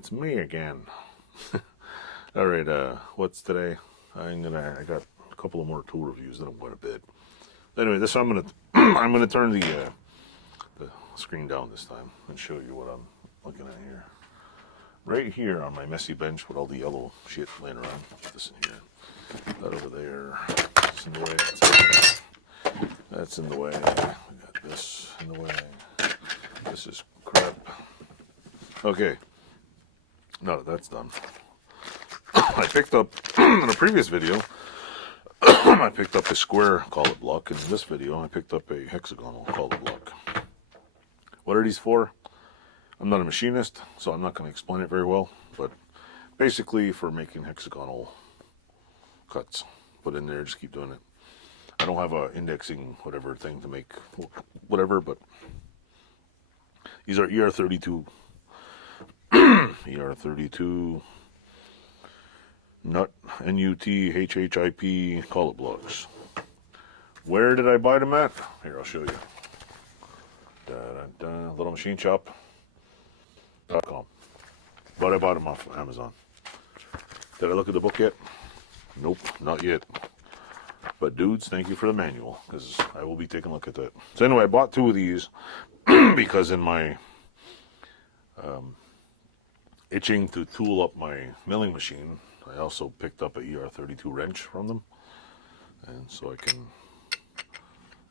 it's me again. All right, what's today? I got a couple of more tool reviews, then I'm going to bed. Anyway, this I'm gonna I'm gonna turn the screen down this time and show you what I'm looking at here. Right here on my messy bench with all the yellow shit laying around. Put this in here. That over there. That's in the way. That's in the way. We got this in the way. This is crap. Okay. Now that that's done, I picked up in a previous video. I picked up a square collet block, and in this video, I picked up a hexagonal collet block. What are these for? I'm not a machinist, so I'm not going to explain it very well, but basically for making hexagonal cuts. Put in there, just keep doing it. I don't have a indexing whatever thing to make whatever, but these are ER32 ER32 nut NUT HHIP collet blocks. Where did I buy them at? Here, I'll show you. Little machine shop.com. But I bought them off Amazon. Did I look at the book yet? Nope, not yet. But dudes, thank you for the manual, because I will be taking a look at that. So anyway, I bought two of these because in my itching to tool up my milling machine, I also picked up a ER32 wrench from them, and so I can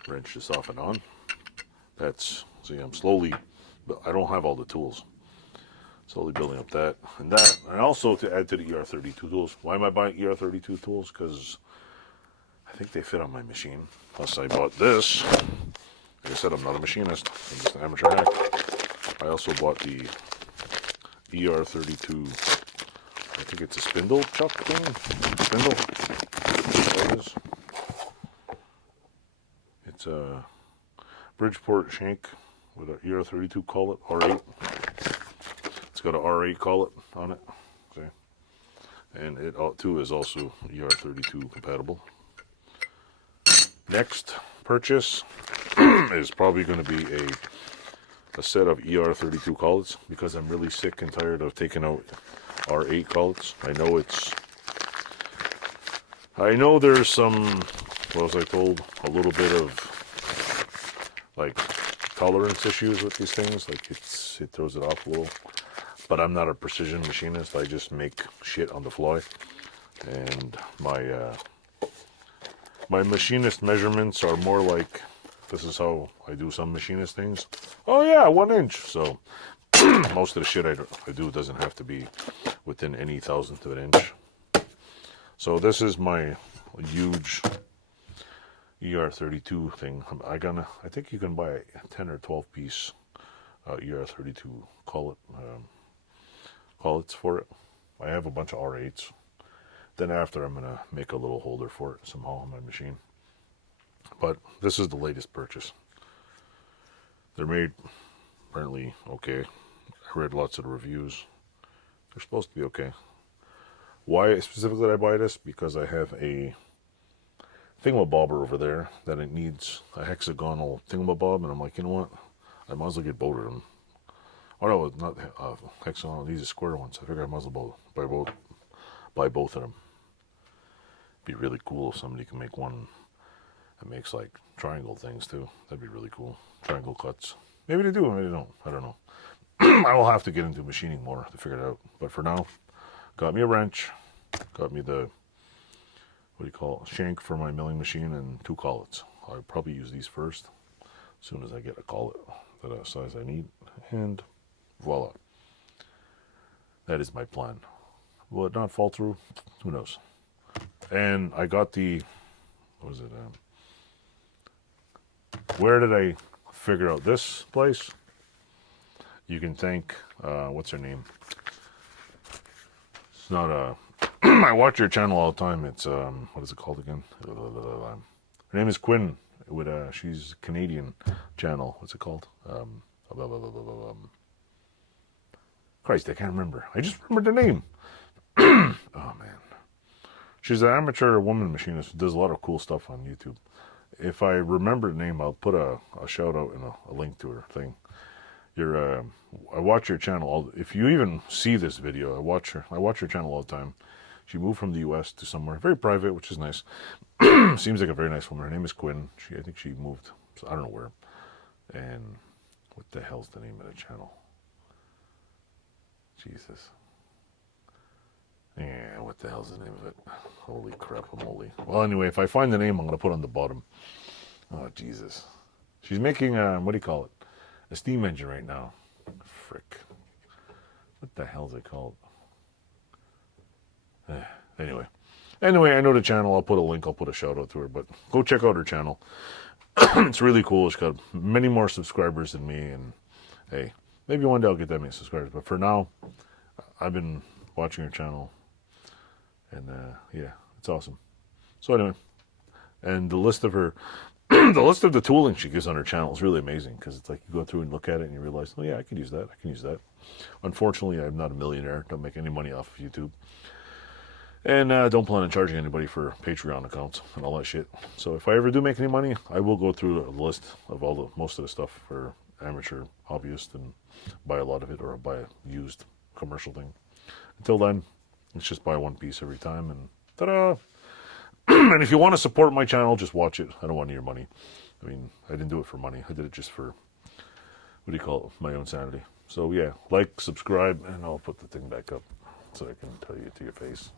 wrench this off and on. That's, see, I'm slowly, but I don't have all the tools. Slowly building up that and that, and also to add to the ER32 tools. Why am I buying ER32 tools? Because I think they fit on my machine. Plus, I bought this. Like I said, I'm not a machinist. I'm just an amateur hack. I also bought the ER32. I think it's a spindle chuck thing. Spindle. What it is. It's a Bridgeport shank with an ER32 collet, R8. It's got an R8 collet on it. See? And it too is also ER32 compatible. Next purchase is probably going to be a set of ER32 collets, because I'm really sick and tired of taking out R8 collets. I know there's some, what was I told, a little bit of like tolerance issues with these things, like it throws it off a little. But I'm not a precision machinist. I just make shit on the fly, and my machinist measurements are more like, this is how I do some machinist things. Oh yeah, 1 inch. So most of the shit I do doesn't have to be within any thousandth of an inch. So this is my huge ER32 thing. I think you can buy a 10 or 12 piece ER32 collets for it. I have a bunch of R8s. Then after, I'm gonna make a little holder for it somehow on my machine. But this is the latest purchase. They're made apparently okay. I read lots of the reviews. They're supposed to be okay. Why specifically did I buy this? Because I have a thingamabobber over there that it needs a hexagonal thingamabob, and I'm like, you know what? I might as well get both of them. Oh no, not hexagonal. These are square ones. I figure I might as well buy both of them. Be really cool if somebody can make one that makes like triangle things too. That'd be really cool. Triangle cuts. Maybe they do, maybe they don't. I don't know. I will have to get into machining more to figure it out. But for now, got me a wrench, got me the, what do you call it, shank for my milling machine, and 2 collets. I'll probably use these first, as soon as I get a collet that size I need, and voila. That is my plan. Will it not fall through? Who knows? And I got the, what was it? Where did I figure out this place? You can thank, what's her name? It's not a, I watch your channel all the time. It's, what is it called again? Her name is Quinn. She's Canadian channel. What's it called? Christ, I can't remember. I just remembered the name. Oh, man. She's an amateur woman machinist who does a lot of cool stuff on YouTube. If I remember the name, I'll put a shout out and a link to her thing. Your I watch your channel. If you even see this video, I watch her channel all the time. She moved from the U.S. to somewhere very private, which is nice. Seems like a very nice woman. Her name is Quinn. I think she moved, so I don't know where. And what the hell's the name of the channel? Jesus. Yeah, what the hell's the name of it? Holy crap, moly. Well, anyway, if I find the name, I'm going to put it on the bottom. Oh, Jesus. She's making, what do you call it? A steam engine right now. Frick. What the hell's it called? Anyway, I know the channel. I'll put a link. I'll put a shout out to her. But go check out her channel. It's really cool. She's got many more subscribers than me. And hey, maybe one day I'll get that many subscribers. But for now, I've been watching her channel. And yeah, it's awesome. So anyway, and the list of her, the list of the tooling she gives on her channel is really amazing. Because it's like you go through and look at it and you realize, oh yeah, I can use that. I can use that. Unfortunately, I'm not a millionaire. Don't make any money off of YouTube. And don't plan on charging anybody for Patreon accounts and all that shit. So if I ever do make any money, I will go through a list of most of the stuff for amateur hobbyists and buy a lot of it, or buy a used commercial thing. Until then, it's just buy one piece every time and ta-da! And if you want to support my channel, just watch it. I don't want your money. I mean, I didn't do it for money. I did it just for, what do you call it, my own sanity. So yeah, like, subscribe, and I'll put the thing back up so I can tell you to your face.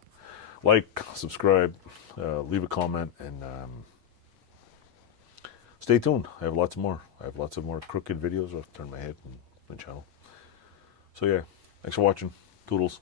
Like, subscribe, leave a comment, and stay tuned. I have lots more. I have lots of more crooked videos. I'll turn my head and my channel. So yeah, thanks for watching. Toodles.